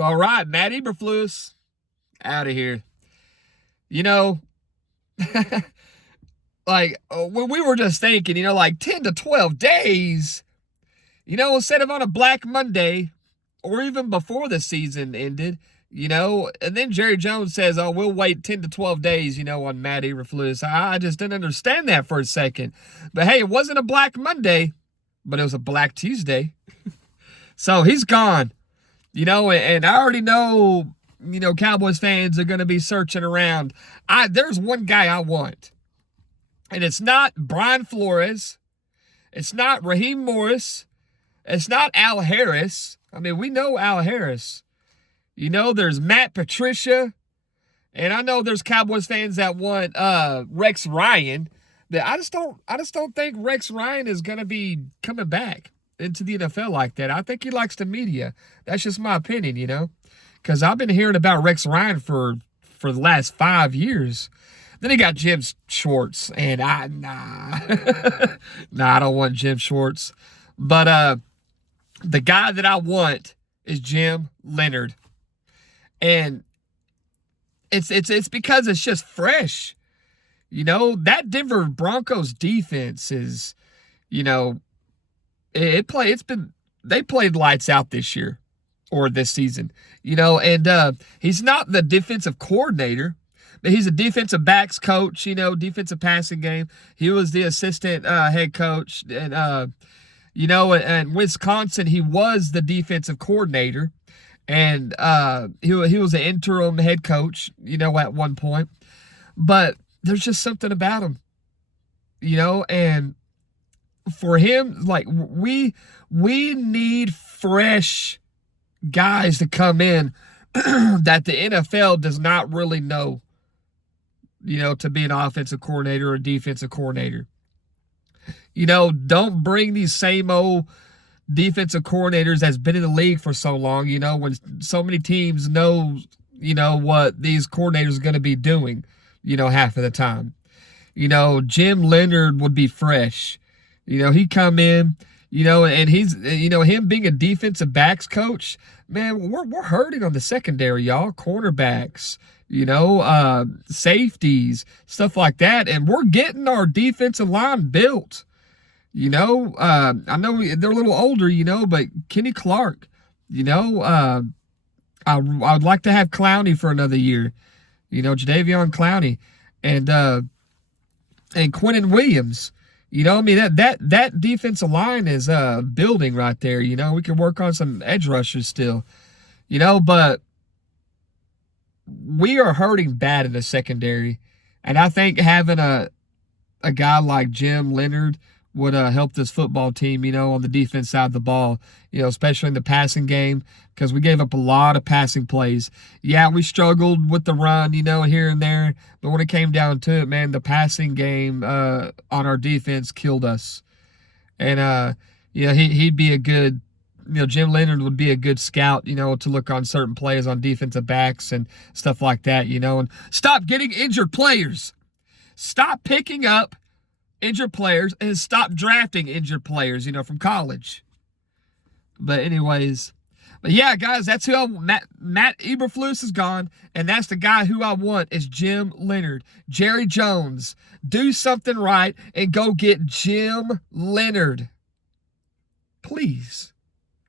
All right, Matt Eberflus, out of here. You know, when we were just thinking, like 10 to 12 days, instead of on a Black Monday or even before the season ended, and then Jerry Jones says, oh, we'll wait 10 to 12 days, on Matt Eberflus. I just didn't understand that for a second. But hey, it wasn't a Black Monday, but it was a Black Tuesday. So he's gone, and I already know, Cowboys fans are going to be searching around. There's one guy I want, and it's not Brian Flores. It's not Raheem Morris. It's not Al Harris. I mean, we know Al Harris. There's Matt Patricia, and I know there's Cowboys fans that want Rex Ryan. But I just don't think Rex Ryan is going to be coming back into the NFL like that. I think he likes the media. That's just my opinion, because I've been hearing about Rex Ryan for the last 5 years. Then he got Jim Schwartz, and nah, I don't want Jim Schwartz. But the guy that I want is Jim Leonhard, and it's because it's just fresh. That Denver Broncos defense is, they played lights out this year or this season, and he's not the defensive coordinator, but he's a defensive backs coach, defensive passing game. He was the assistant head coach, and in Wisconsin, he was the defensive coordinator, and he was an interim head coach, at one point. But there's just something about him, and for him, like, we need fresh guys to come in that the NFL does not really know, to be an offensive coordinator or a defensive coordinator. Don't bring these same old defensive coordinators that's been in the league for so long, when so many teams know, what these coordinators are going to be doing, half of the time. Jim Leonhard would be fresh. He'd come in, and he's, him being a defensive backs coach, man, we're hurting on the secondary, y'all. Cornerbacks, safeties, stuff like that. And we're getting our defensive line built. I know they're a little older, but Kenny Clark, I would like to have Clowney for another year, Jadeveon Clowney, and Quentin Williams. That defensive line is building right there. We can work on some edge rushers still, but we are hurting bad in the secondary. And I think having a guy like Jim Leonhard would help this football team, on the defense side of the ball, especially in the passing game, because we gave up a lot of passing plays. Yeah, we struggled with the run, here and there, but when it came down to it, man, the passing game on our defense killed us. And, he'd be a good, Jim Leonhard would be a good scout, to look on certain plays on defensive backs and stuff like that, and stop getting injured players. Stop picking up injured players and stop drafting injured players, from college. But anyways, yeah, guys, that's who Matt Eberflus is gone, and that's the guy who I want is Jim Leonhard. Jerry Jones, do something right and go get Jim Leonhard. Please.